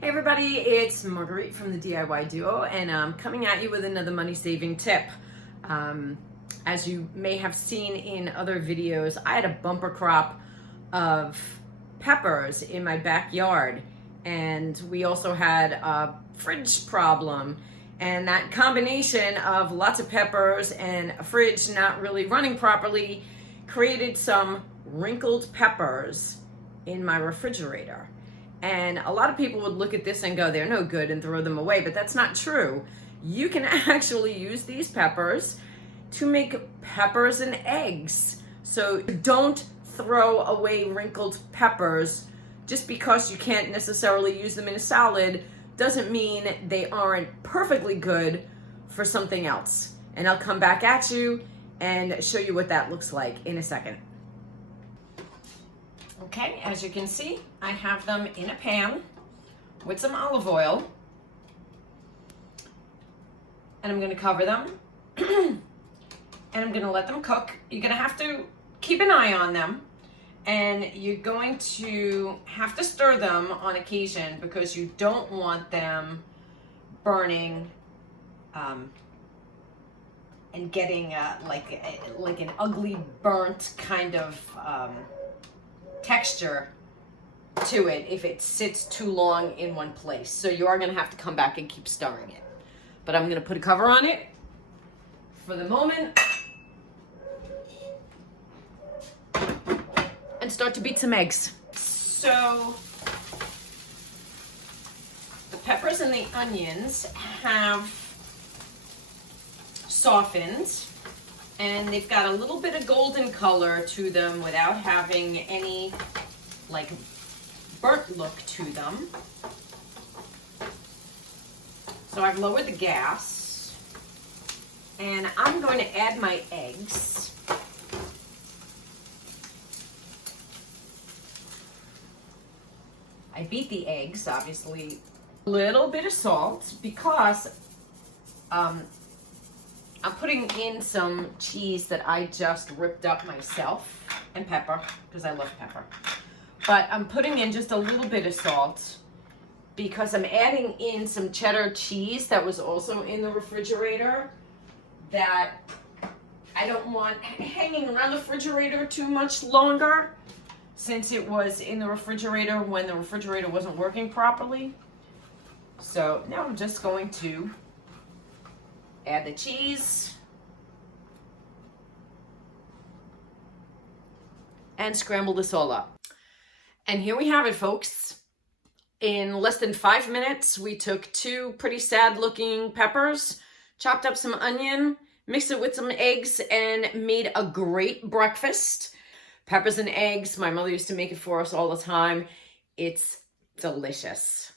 Hey everybody, it's Marguerite from the DIY Duo, and I'm coming at you with another money-saving tip. As you may have seen in other videos, I had a bumper crop of peppers in my backyard, and we also had a fridge problem, and that combination of lots of peppers and a fridge not really running properly created some wrinkled peppers in my refrigerator. And a lot of people would look at this and go, they're no good, and throw them away, but that's not true. You can actually use these peppers to make peppers and eggs. So don't throw away wrinkled peppers. Just because you can't necessarily use them in a salad doesn't mean they aren't perfectly good for something else. And I'll come back at you and show you what that looks like in a second. Okay, as you can see, I have them in a pan with some olive oil, and I'm going to cover them and I'm going to let them cook. You're going to have to keep an eye on them, and you're going to have to stir them on occasion because you don't want them burning and getting like an ugly burnt kind of texture to it if it sits too long in one place. So you are going to have to come back and keep stirring it. But I'm going to put a cover on it for the moment and start to beat some eggs. So the peppers and the onions have softened, and they've got a little bit of golden color to them without having any like burnt look to them. So I've lowered the gas, and I'm going to add my eggs. I beat the eggs, obviously. A little bit of salt because I'm putting in some cheese that I just ripped up myself, and pepper, because I love pepper. But I'm putting in just a little bit of salt because I'm adding in some cheddar cheese that was also in the refrigerator that I don't want hanging around the refrigerator too much longer, since it was in the refrigerator when the refrigerator wasn't working properly. So now I'm just going to add the cheese and scramble this all up. And here we have it, folks. In less than 5 minutes, we took 2 pretty sad looking peppers, chopped up some onion, mixed it with some eggs, and made a great breakfast. Peppers and eggs, my mother used to make it for us all the time. It's delicious.